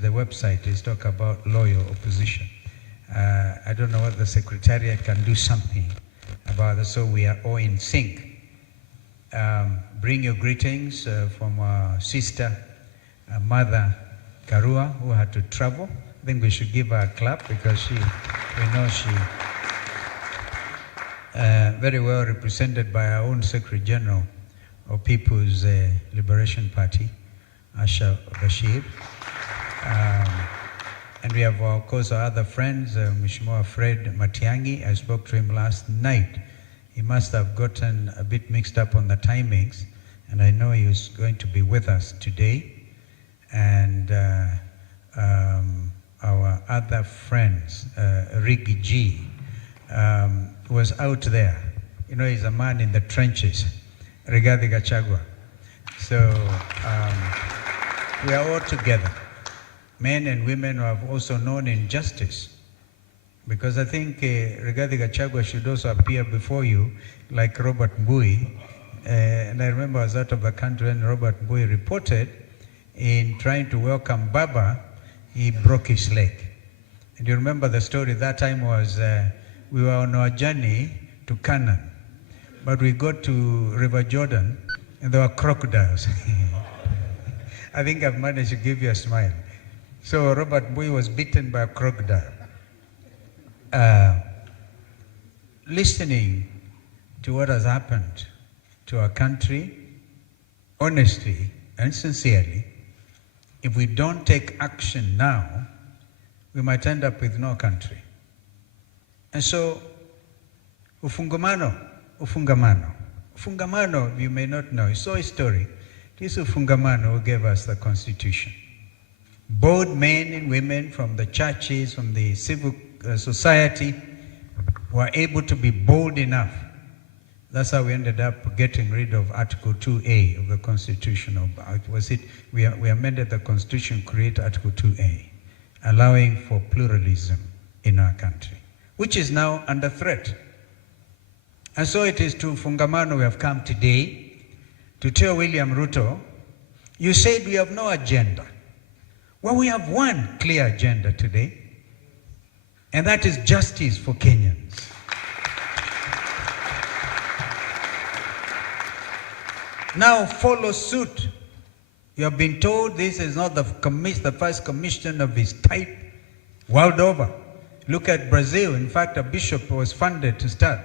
the website is talk about loyal opposition. I don't know what the Secretariat can do something about this, so we are all in sync. Bring your greetings from our sister, Mother Karua, who had to travel. I think we should give her a clap because we know she very well represented by our own Secretary General of People's Liberation Party, Asha Bashir. And we have, of course, our other friends, Mheshimiwa Fred Matiang'I. I spoke to him last night. He must have gotten a bit mixed up on the timings, and I know he was going to be with us today. And our other friends, Ricky G, was out there. You know, he's a man in the trenches, Rigathi Gachagua. So we are all together. Men and women who have also known injustice. Because I think Rigathi Gachagua should also appear before you, like Robert Mbui. And I remember I was out of the country when Robert Mbui reported in trying to welcome Baba, he broke his leg. And you remember the story that time was, we were on our journey to Canaan, but we got to River Jordan and there were crocodiles. I think I've managed to give you a smile. So Robert Mbui was bitten by a crocodile. Listening to what has happened to our country, honestly and sincerely, if we don't take action now, we might end up with no country. And so, ufungamano, you may not know, it's so historic. This ufungamano who gave us the Constitution. Both men and women from the churches, from the civil society, were able to be bold enough. That's how we ended up getting rid of Article 2A of the Constitution. We amended the Constitution, create Article 2A, allowing for pluralism in our country, which is now under threat. And so it is to Fungamano we have come today to tell William Ruto, you said we have no agenda. Well, we have one clear agenda today, and that is justice for Kenyans. Now follow suit. You have been told this is not the first commission of his type world over. Look at Brazil. In fact, a bishop was funded to start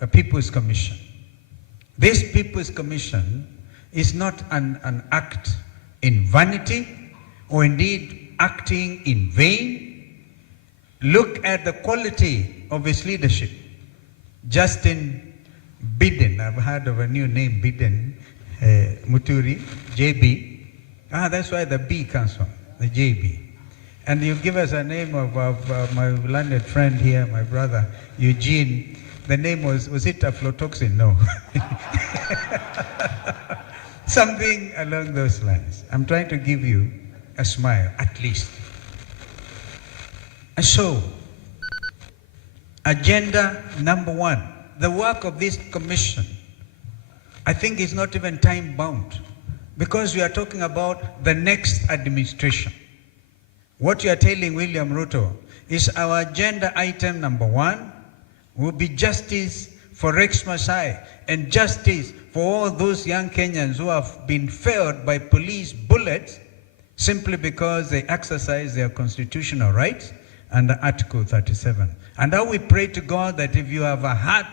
a People's Commission. This People's Commission is not an act in vanity or indeed acting in vain. Look at the quality of his leadership. Justin Biden, I've heard of a new name, Biden, Muturi, JB. That's why the B comes from, the JB. And you give us a name of my learned friend here, my brother, Eugene. The name was it aflatoxin? No. Something along those lines. I'm trying to give you a smile, at least. And so, agenda number one, the work of this commission, I think is not even time-bound, because we are talking about the next administration. What you are telling William Ruto is our agenda item number one will be justice for Rex Masai and justice for all those young Kenyans who have been failed by police bullets simply because they exercise their constitutional rights under Article 37. And now we pray to God that if you have a heart,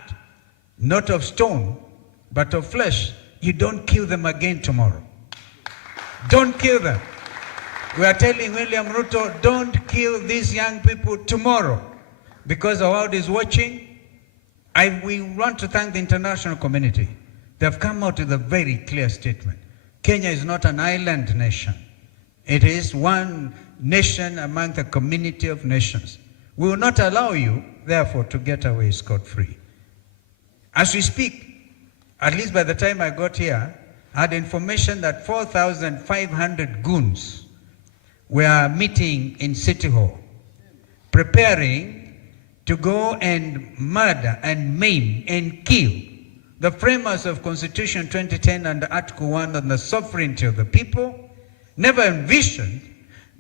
not of stone, but of flesh, you don't kill them again tomorrow. Don't kill them. We are telling William Ruto, don't kill these young people tomorrow, because the world is watching. We want to thank the international community. They have come out with a very clear statement. Kenya is not an island nation. It is one nation among the community of nations. We will not allow you, therefore, to get away scot-free. As we speak, at least by the time I got here, I had information that 4,500 goons were meeting in City Hall, preparing to go and murder and maim and kill the framers of Constitution 2010 under Article 1 on the sovereignty of the people. Never envisioned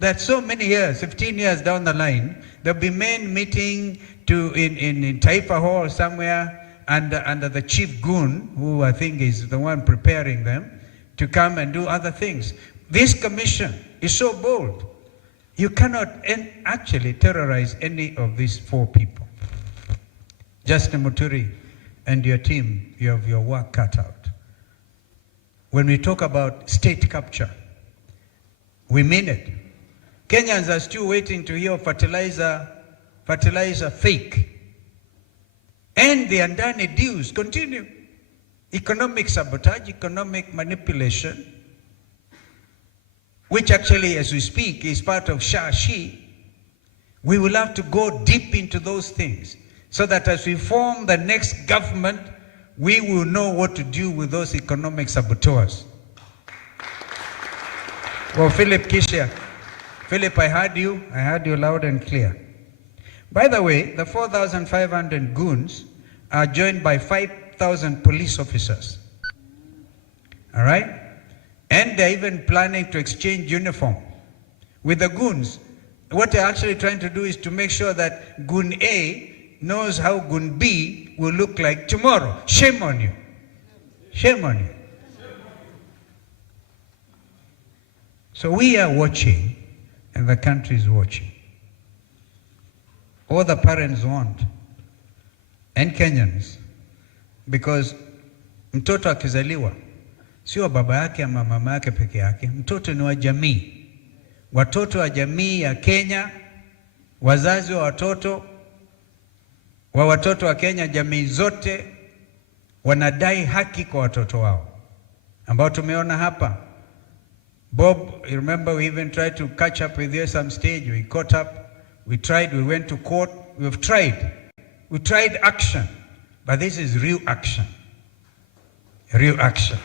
that so many years, 15 years down the line, there'll be men meeting in Taifa Hall somewhere under the chief goon, who I think is the one preparing them to come and do other things. This commission is so bold. You cannot actually terrorize any of these 4 people. Justin Muturi and your team, you have your work cut out. When we talk about state capture, we mean it. Kenyans are still waiting to hear fertilizer fake. And the Andani deals continue. Economic sabotage, economic manipulation, which actually, as we speak, is part of Shashi. We will have to go deep into those things so that as we form the next government, we will know what to do with those economic saboteurs. Well, Philip Kishia. Philip, I heard you loud and clear. By the way, the 4,500 goons are joined by 5,000 police officers. All right? And they're even planning to exchange uniform with the goons. What they're actually trying to do is to make sure that Goon A knows how Goon B will look like tomorrow. Shame on you. Shame on you. So we are watching, and the country is watching. All the parents want, and Kenyans, because mtoto akizaliwa sio baba yake ama mama yake peke yake. Mtoto ni wa jamii. Watoto wa jamii ya Kenya, wazazi wa watoto wa Kenya, jamii zote wanadai haki kwa watoto wao, ambao tumeona hapa. Bob, you remember we even tried to catch up with you at some stage. We caught up, we tried, we went to court, we tried action, but this is real action. Real action.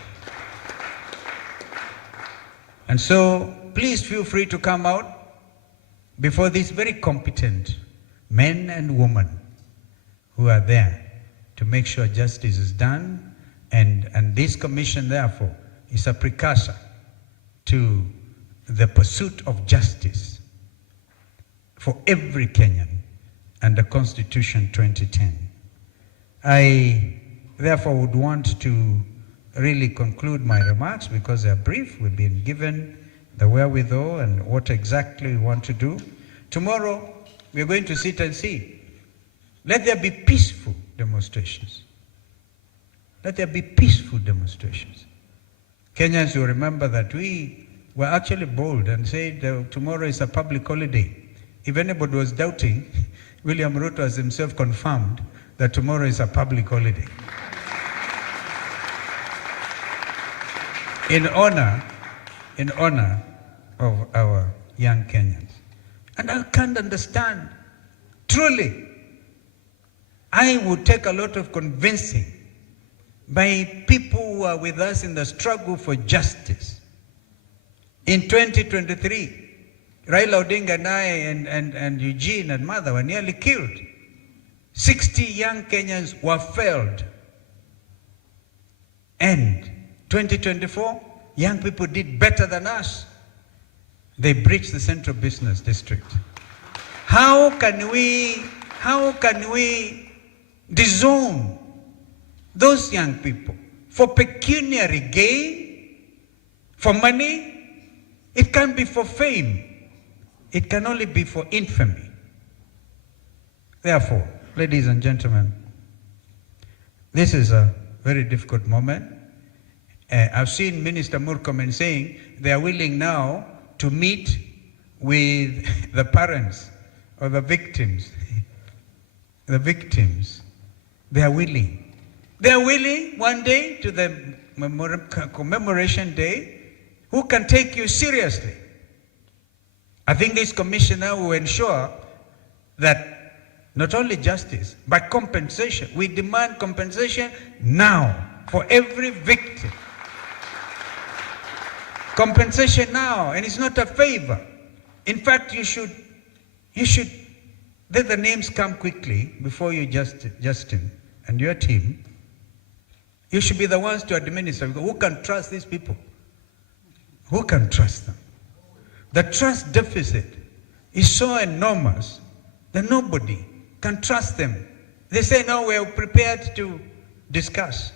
And so, please feel free to come out before these very competent men and women who are there to make sure justice is done. And this commission, therefore, is a precursor to the pursuit of justice for every Kenyan under Constitution 2010. I, therefore, would want to really conclude my remarks because they are brief. We've been given the wherewithal and what exactly we want to do. Tomorrow, we're going to sit and see. Let there be peaceful demonstrations. Let there be peaceful demonstrations. Kenyans will remember that we were actually bold and said tomorrow is a public holiday. If anybody was doubting, William Ruto has himself confirmed that tomorrow is a public holiday. In honor of our young Kenyans. And I can't understand, truly, I would take a lot of convincing by people who are with us in the struggle for justice. In 2023, Raila Odinga and I and Eugene and Mother were nearly killed. 60 young Kenyans were felled. And 2024, young people did better than us. They breached the Central Business District. How can we disown those young people for pecuniary gain, for money? It can't be for fame. It can only be for infamy. Therefore, ladies and gentlemen, this is a very difficult moment. I've seen Minister Murkomen saying they are willing now to meet with the parents of the victims. The victims. They are willing. They are willing one day to the commemoration day. Who can take you seriously? I think this commissioner will ensure that not only justice, but compensation. We demand compensation now for every victim. Compensation now, and it's not a favor. In fact, you should let the names come quickly before you, Justin, and your team. You should be the ones to administer. Who can trust these people? Who can trust them? The trust deficit is so enormous that nobody can trust them. They say, no, we're prepared to discuss,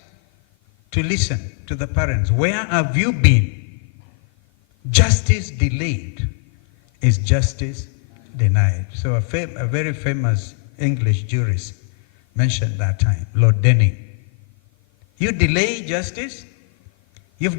to listen to the parents. Where have you been? Justice delayed is justice denied. So a very famous English jurist mentioned that time, Lord Denning. You delay justice, you've